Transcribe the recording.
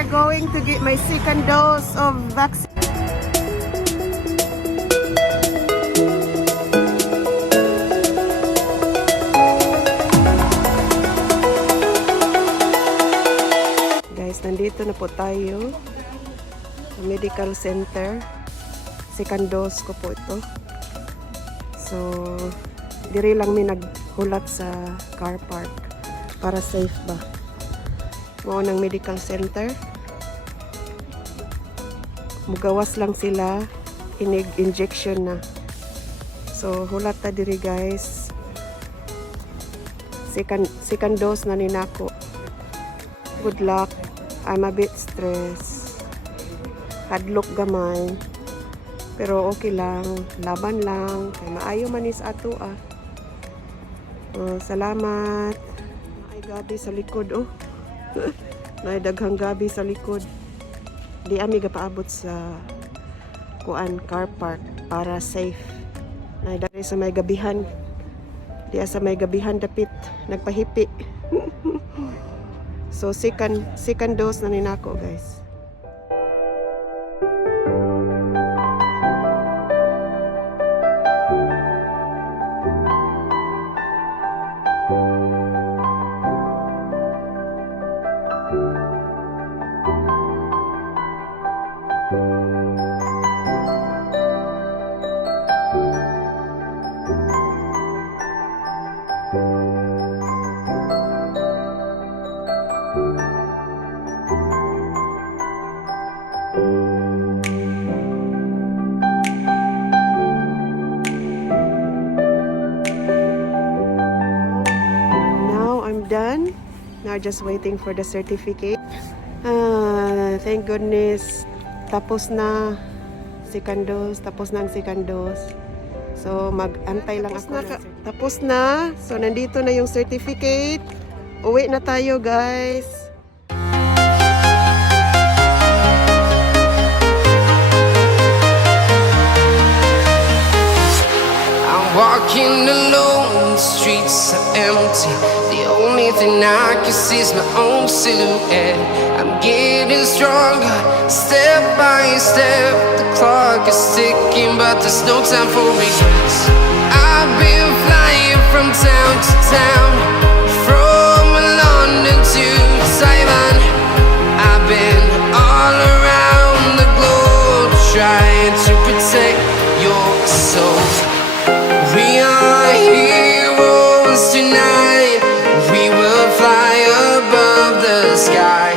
are going to get my second dose of vaccine. Guys, nandito na po tayo sa medical center. Second dose ko po ito. So, diri lang may naghulat sa car park para safe ba. Mao ng medical center. Mugawas lang sila, inig injection na. So, hulat ta diri guys. Second dose na ninako. Good luck. I'm a bit stressed. Hadlok gamay. Pero okay lang, laban lang. Kay maayo manis ato ah. Salamat. Ay gabi sa likod oh. Nay daghang gabi sa likod. Di ami gapaabot sa kuan car park para safe. Nay dari sa may gabihan. Di sa may gabihan dapit nagpahipi. So second dose na ninako guys. Done. Now just waiting for the certificate. Thank goodness. Tapos na second dose. Tapos na ang second dose. So mag-antay lang ako. Tapos na. So nandito na yung certificate. Uwi na tayo guys. I'm walking alone. The streets are empty. The only thing I can see is my own silhouette. I'm getting stronger, step by step. The clock is ticking, but there's no time for regrets. I've been flying from town to town, from London to Taiwan. I've been all around the globe, trying to protect your soul. We are heroes tonight. We will fly above the sky.